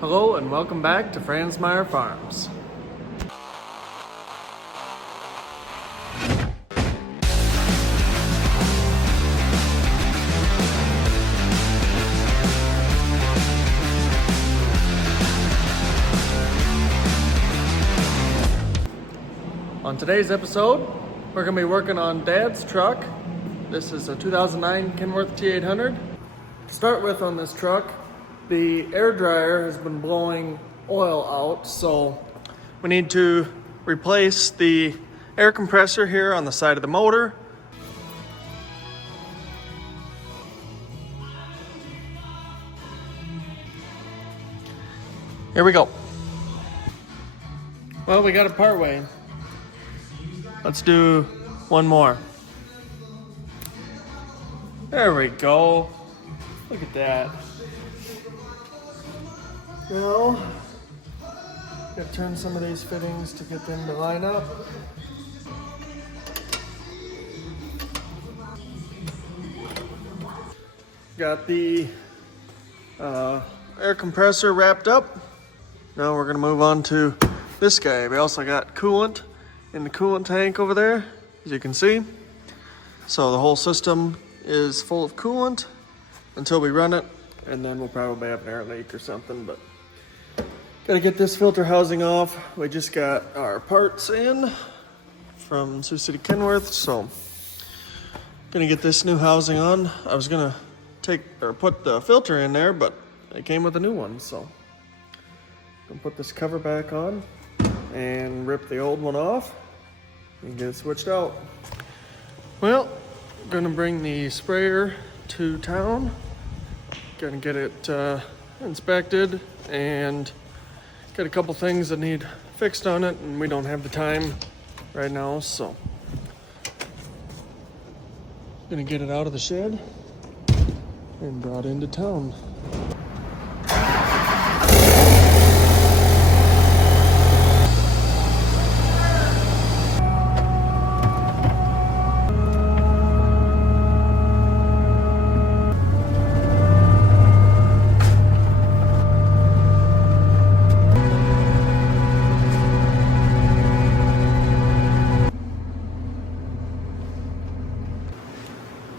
Hello and welcome back to Franzmeyer Farms. On today's episode, we're going to be working on Dad's truck. This is a 2009 Kenworth T800. To start with on this truck, the air dryer has been blowing oil out, so we need to replace the air compressor here on the side of the motor. Here we go. Well, we got it partway. Let's do one more. There we go. Look at that. Now, gotta turn some of these fittings to get them to line up. Got the air compressor wrapped up. Now we're gonna move on to this guy. We also got coolant in the coolant tank over there, as you can see. So the whole system is full of coolant until we run it, and then we'll probably have an air leak or something, but gotta get this filter housing off. We just got our parts in from Sioux City Kenworth, so gonna get this new housing on. I was gonna put the filter in there, but it came with a new one, so gonna put this cover back on and rip the old one off and get it switched out. Well, gonna bring the sprayer to town. Gonna get it inspected, and got a couple things that need fixed on it, and we don't have the time right now, so gonna get it out of the shed and brought into town.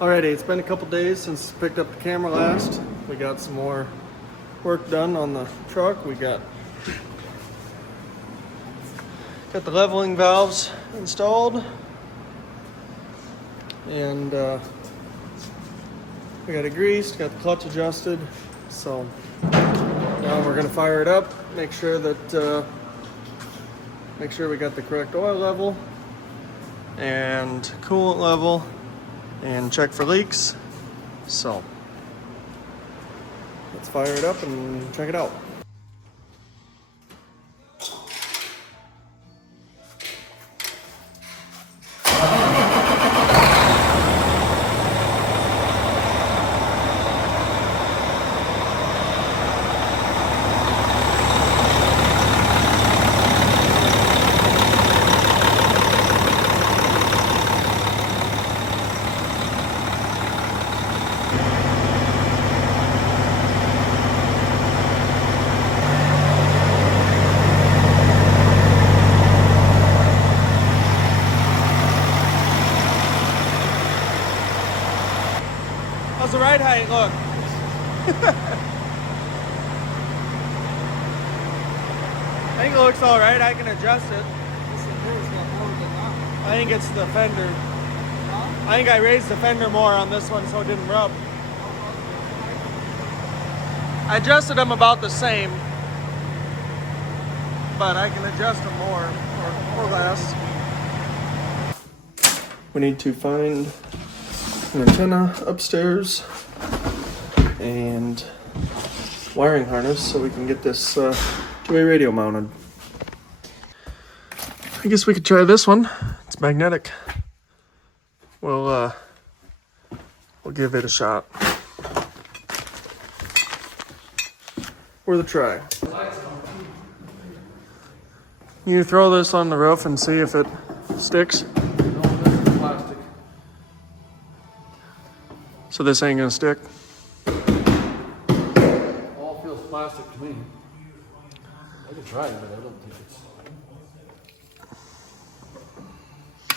Alrighty, it's been a couple days since I picked up the camera last. We got some more work done on the truck. We got the leveling valves installed, and we got it greased, got the clutch adjusted. So now we're gonna fire it up, make sure we got the correct oil level and coolant level, and check for leaks. So let's fire it up and check it out. How's the ride height look? I think it looks all right. I can adjust it. I think it's the fender. I think I raised the fender more on this one so it didn't rub. I adjusted them about the same, but I can adjust them more or less. We need to find an antenna upstairs and wiring harness so we can get this two-way radio mounted. I guess we could try this one. It's magnetic. We'll give it a shot. Worth a try. You throw this on the roof and see if it sticks. So this ain't gonna stick? All feels plastic to me. I could try it, but I don't think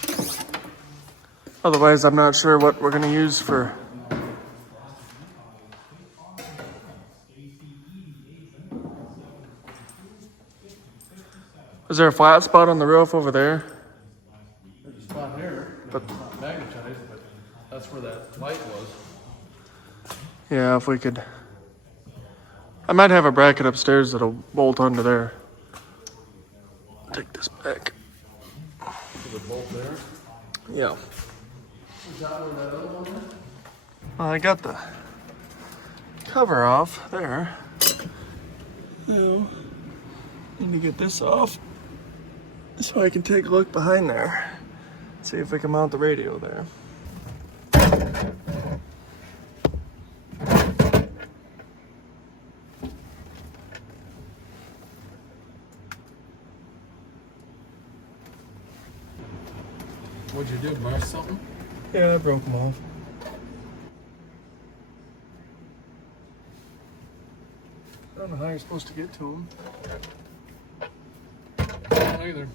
it's... Otherwise, I'm not sure what we're gonna use for. Is there a flat spot on the roof over there? There's a spot here, but it's not magnetized, but that's where that light was. Yeah, if we could. I might have a bracket upstairs that'll bolt onto there. Take this back. Is it bolt there? Yeah. Is that where that other one is? Well, I got the cover off there. Now, need to get this off so I can take a look behind there. See if we can mount the radio there. What'd you do, mash something? Yeah, I broke them off. I don't know how you're supposed to get to them. I don't either.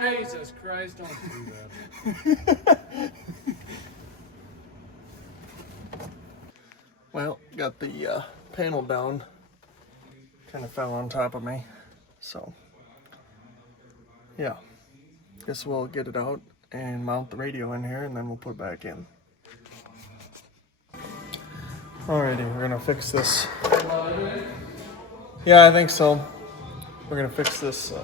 Jesus Christ, don't do that. Well, got the panel down. Kind of fell on top of me. So, yeah. Guess we'll get it out and mount the radio in here and then we'll put it back in. Alrighty, we're gonna fix this. Yeah, I think so. We're gonna fix this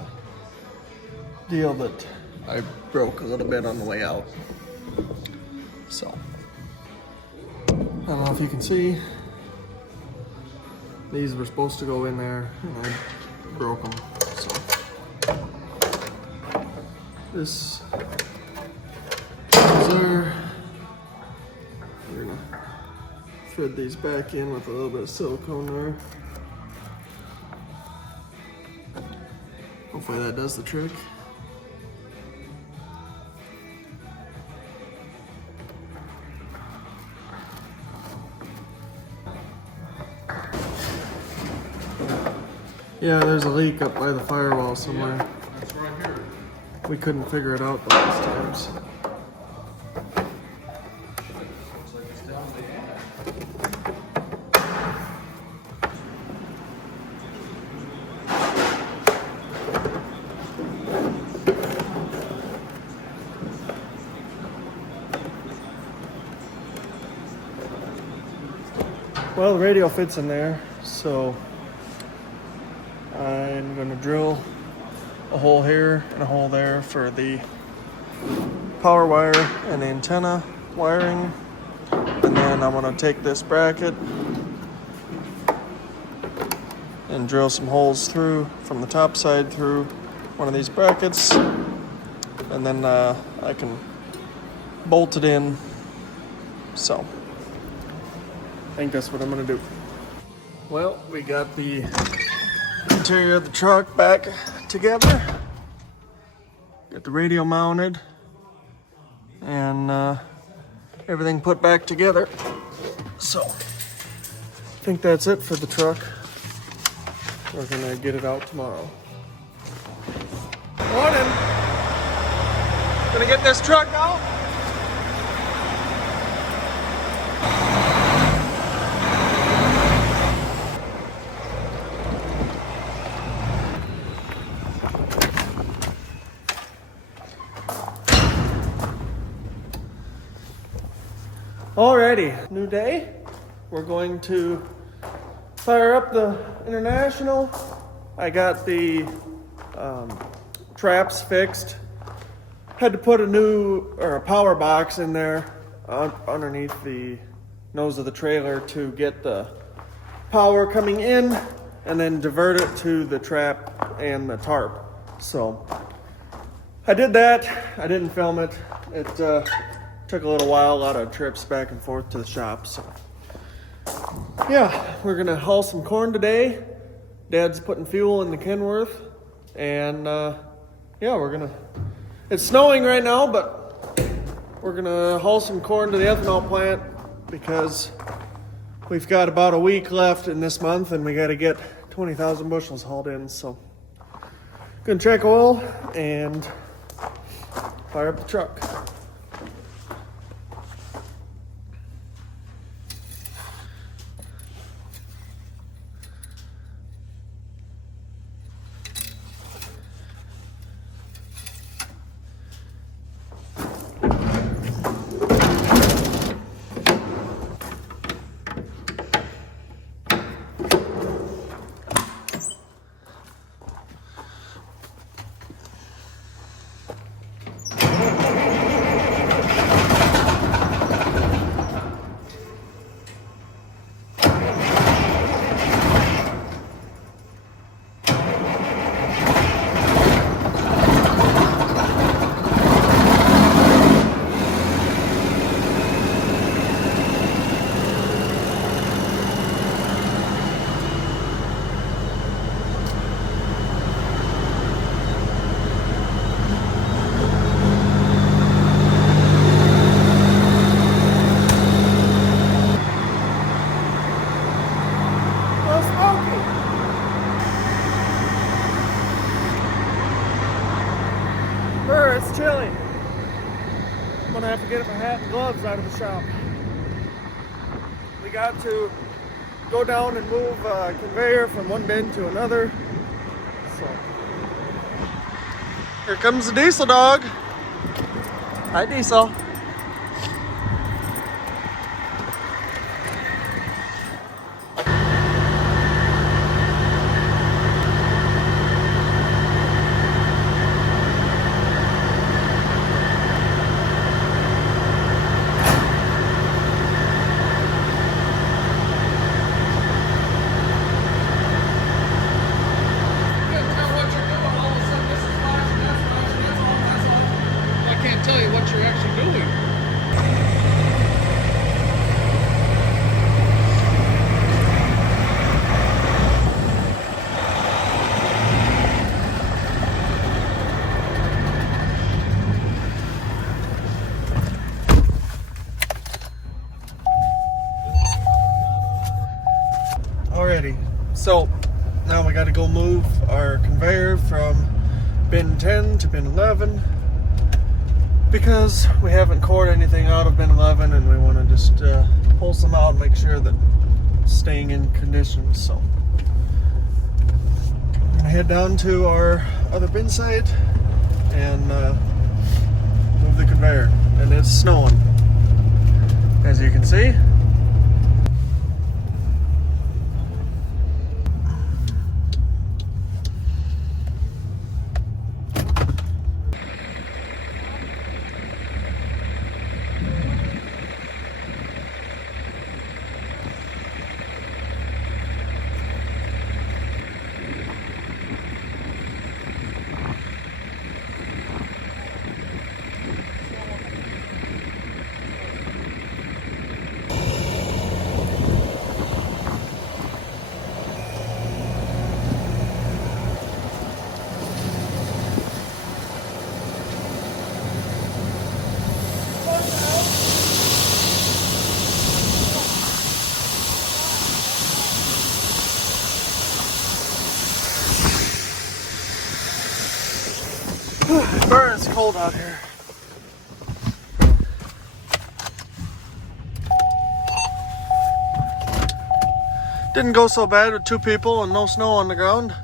deal that I broke a little bit on the way out. So, I don't know if you can see. These were supposed to go in there and I broke them. So, this is our. We're gonna thread these back in with a little bit of silicone there. Hopefully that does the trick. Yeah, there's a leak up by the firewall somewhere. Yeah, that's right here. We couldn't figure it out the last times. Looks like it's down the end. Well, the radio fits in there, so I'm going to drill a hole here and a hole there for the power wire and the antenna wiring. And then I'm going to take this bracket and drill some holes through from the top side through one of these brackets. And then I can bolt it in. So, I think that's what I'm going to do. Well, we got the interior of the truck back together. Got the radio mounted and everything put back together. So, I think that's it for the truck. We're gonna get it out tomorrow. Morning. Gonna get this truck out. Alrighty, new day. We're going to fire up the International. I got the traps fixed. Had to put a power box in there underneath the nose of the trailer to get the power coming in and then divert it to the trap and the tarp. So I did that. I didn't film it. It took a little while, a lot of trips back and forth to the shop. So yeah, we're gonna haul some corn today. Dad's putting fuel in the Kenworth, and yeah, it's snowing right now, but we're gonna haul some corn to the ethanol plant because we've got about a week left in this month and we gotta get 20,000 bushels hauled in. So gonna check oil and fire up the truck. It's chilly. I'm gonna have to get my hat and gloves out of the shop. We got to go down and move a conveyor from one bin to another. So here comes the diesel dog. Hi, Diesel. Tell you what you're actually doing. Alrighty, so now we got to go move our conveyor from bin 10 to bin 11. Because we haven't cored anything out of bin 11 and we want to just pull some out and make sure that it's staying in condition. So I'm going to head down to our other bin site and move the conveyor. And it's snowing, as you can see. Burn, it's cold out here. Didn't go so bad with 2 people and no snow on the ground.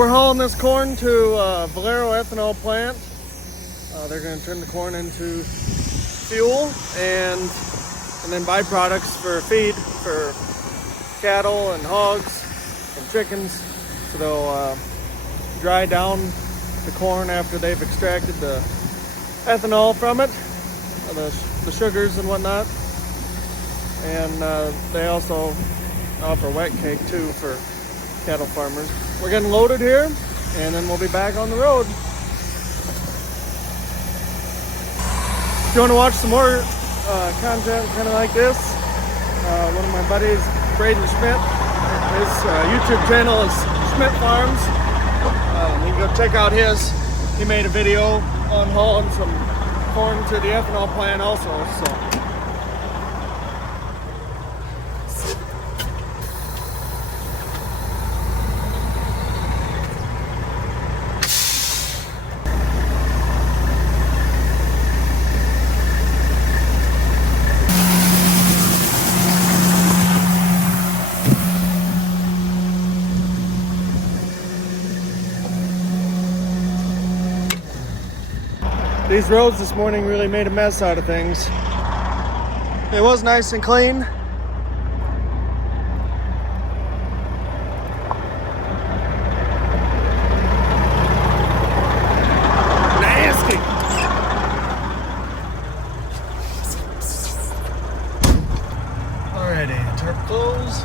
we're hauling this corn to Valero ethanol plant. They're going to turn the corn into fuel and then byproducts for feed for cattle and hogs and chickens. So they'll dry down the corn after they've extracted the ethanol from it, the sugars and whatnot. And they also offer wet cake too for cattle farmers. We're getting loaded here, and then we'll be back on the road. If you want to watch some more content kind of like this, one of my buddies, Braden Schmidt, his YouTube channel is Schmidt Farms. You can go check out his. He made a video on hauling some corn to the ethanol plant also. So. These roads this morning really made a mess out of things. It was nice and clean. Nasty. Alrighty, tarp close.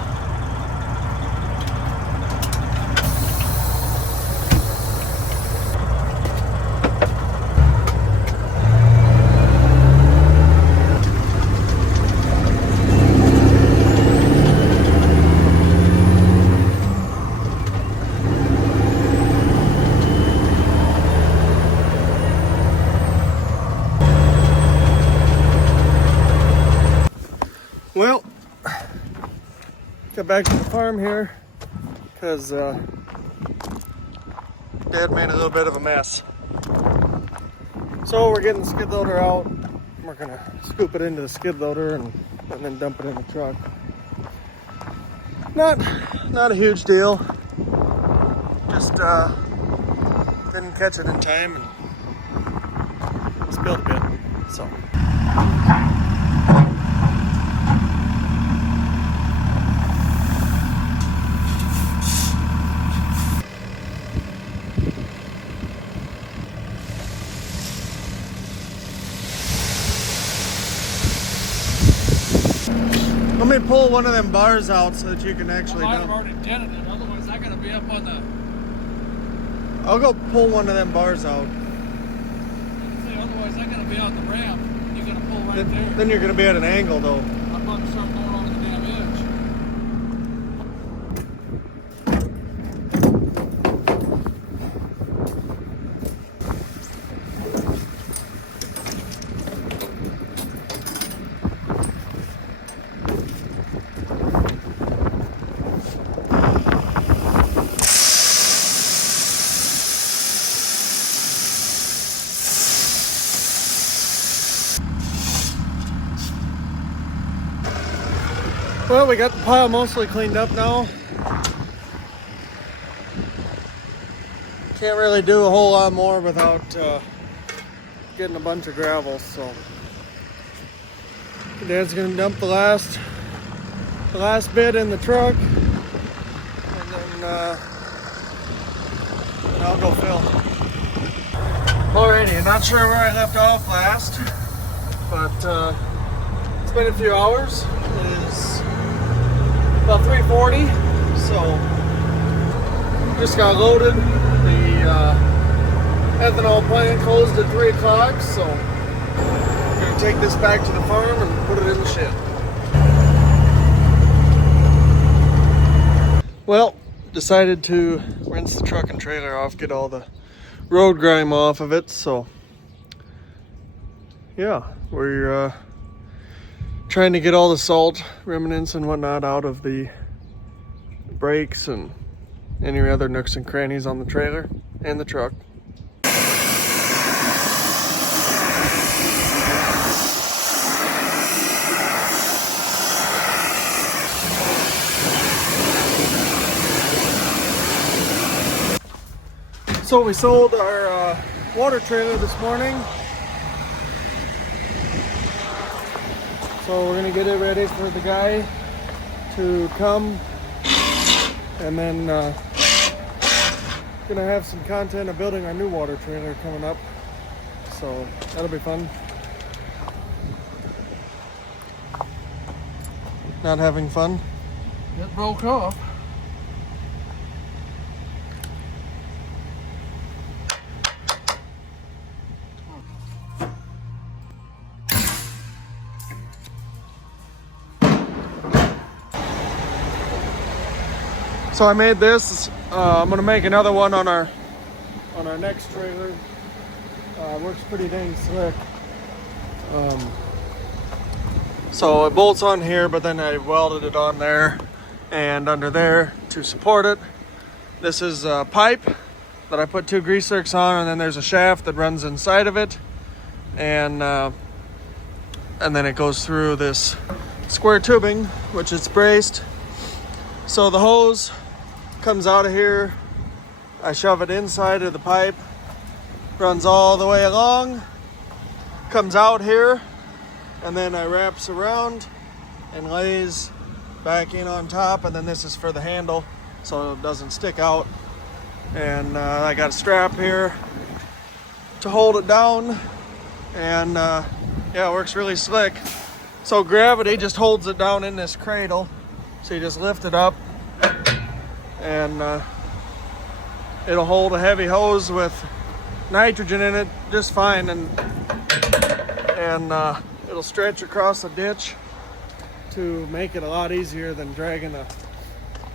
Well, got back to the farm here because Dad made a little bit of a mess. So we're getting the skid loader out. We're gonna scoop it into the skid loader and then dump it in the truck. Not a huge deal. Just didn't catch it in time and spilled a bit. So. Let me pull one of them bars out so that you can actually Well, I've dump. already dented it, otherwise I gotta be up on the... I'll go pull one of them bars out. See, otherwise I gotta be on the ramp. You're gonna pull right there. Then you're gonna be at an angle though. I'm about to start going over the damn edge. Well, we got the pile mostly cleaned up now. Can't really do a whole lot more without getting a bunch of gravel, so Dad's gonna dump the last bit in the truck, and then I'll go fill. Alrighty, not sure where I left off last, but it's been a few hours. It is about 3:40, so just got loaded. The ethanol plant closed at 3 o'clock, so I'm gonna take this back to the farm and put it in the shed. Well, decided to rinse the truck and trailer off, get all the road grime off of it, so yeah, we're trying to get all the salt remnants and whatnot out of the brakes and any other nooks and crannies on the trailer and the truck. So we sold our water trailer this morning. So we're gonna get it ready for the guy to come, and then gonna have some content of building our new water trailer coming up. So that'll be fun. Not having fun. It broke off. So I made this. I'm gonna make another one on our next trailer. Works pretty dang slick. So it bolts on here, but then I welded it on there and under there to support it. This is a pipe that I put 2 grease zerks on, and then there's a shaft that runs inside of it, and then it goes through this square tubing, which is braced. So the hose comes out of here. I shove it inside of the pipe, runs all the way along, comes out here, and then I wraps around and lays back in on top, and then this is for the handle so it doesn't stick out. And I got a strap here to hold it down, and yeah, it works really slick. So gravity just holds it down in this cradle, so you just lift it up, and it'll hold a heavy hose with nitrogen in it just fine, and it'll stretch across a ditch to make it a lot easier than dragging a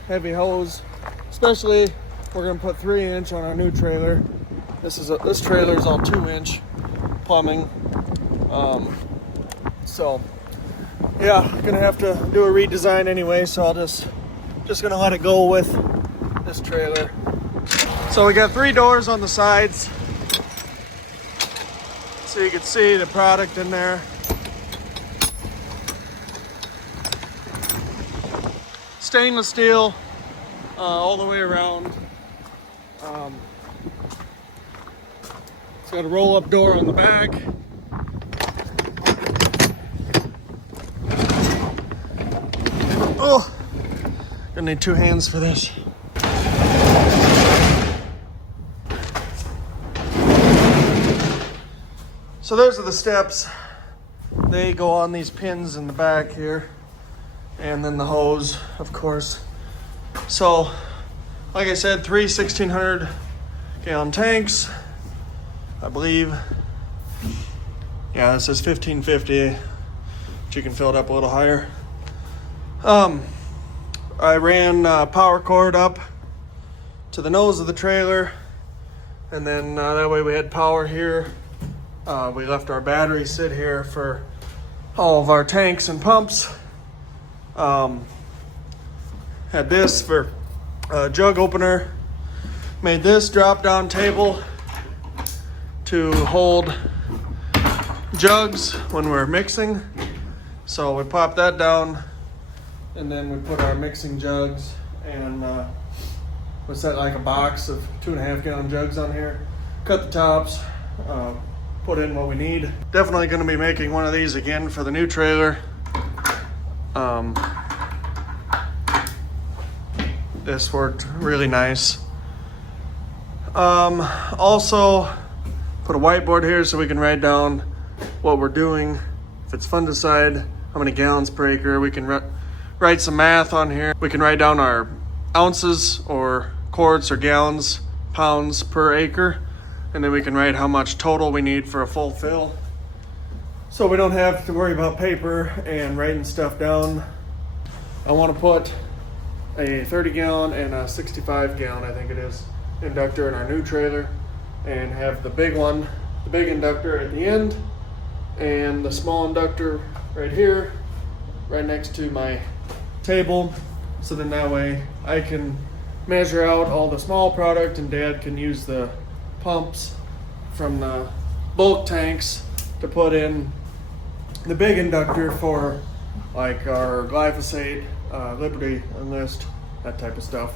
heavy hose. Especially, we're gonna put 3-inch on our new trailer. This trailer is all 2-inch plumbing. So yeah, gonna have to do a redesign anyway, so I'll just gonna let it go with this trailer. So we got 3 doors on the sides, so you can see the product in there. Stainless steel all the way around. It's got a roll-up door on the back. Oh, gonna need 2 hands for this. So those are the steps. They go on these pins in the back here, and then the hose, of course. So, like I said, 3 1,600 gallon tanks, I believe. Yeah, this says 1,550, but you can fill it up a little higher. I ran power cord up to the nose of the trailer, and then that way we had power here. We left our battery sit here for all of our tanks and pumps. Had this for a jug opener. Made this drop down table to hold jugs when we're mixing. So we pop that down, and then we put our mixing jugs, and we set like a box of 2.5 gallon jugs on here. Cut the tops, put in what we need. Definitely going to be making one of these again for the new trailer. This worked really nice. Also put a whiteboard here so we can write down what we're doing. If it's fungicide, how many gallons per acre. We can write some math on here. We can write down our ounces or quarts or gallons, pounds per acre. And then we can write how much total we need for a full fill. So we don't have to worry about paper and writing stuff down. I want to put a 30 gallon and a 65 gallon, I think it is, inductor in our new trailer, and have the big one, the big inductor at the end, and the small inductor right here, right next to my table. So then that way I can measure out all the small product, and Dad can use the pumps from the bulk tanks to put in the big inductor for like our glyphosate, Liberty, Enlist, that type of stuff.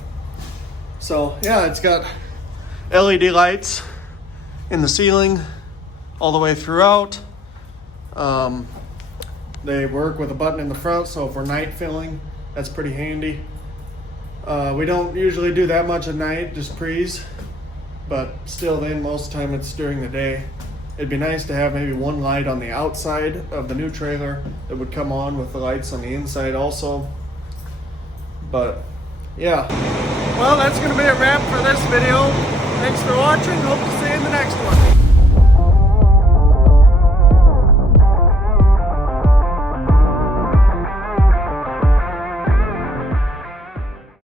So yeah, it's got LED lights in the ceiling all the way throughout. They work with a button in the front, so if we're night filling, that's pretty handy. We don't usually do that much at night, just pre's, but still then most of the time it's during the day. It'd be nice to have maybe one light on the outside of the new trailer that would come on with the lights on the inside also. But yeah, well, that's gonna be a wrap for this video. Thanks for watching, hope to see you in the next one.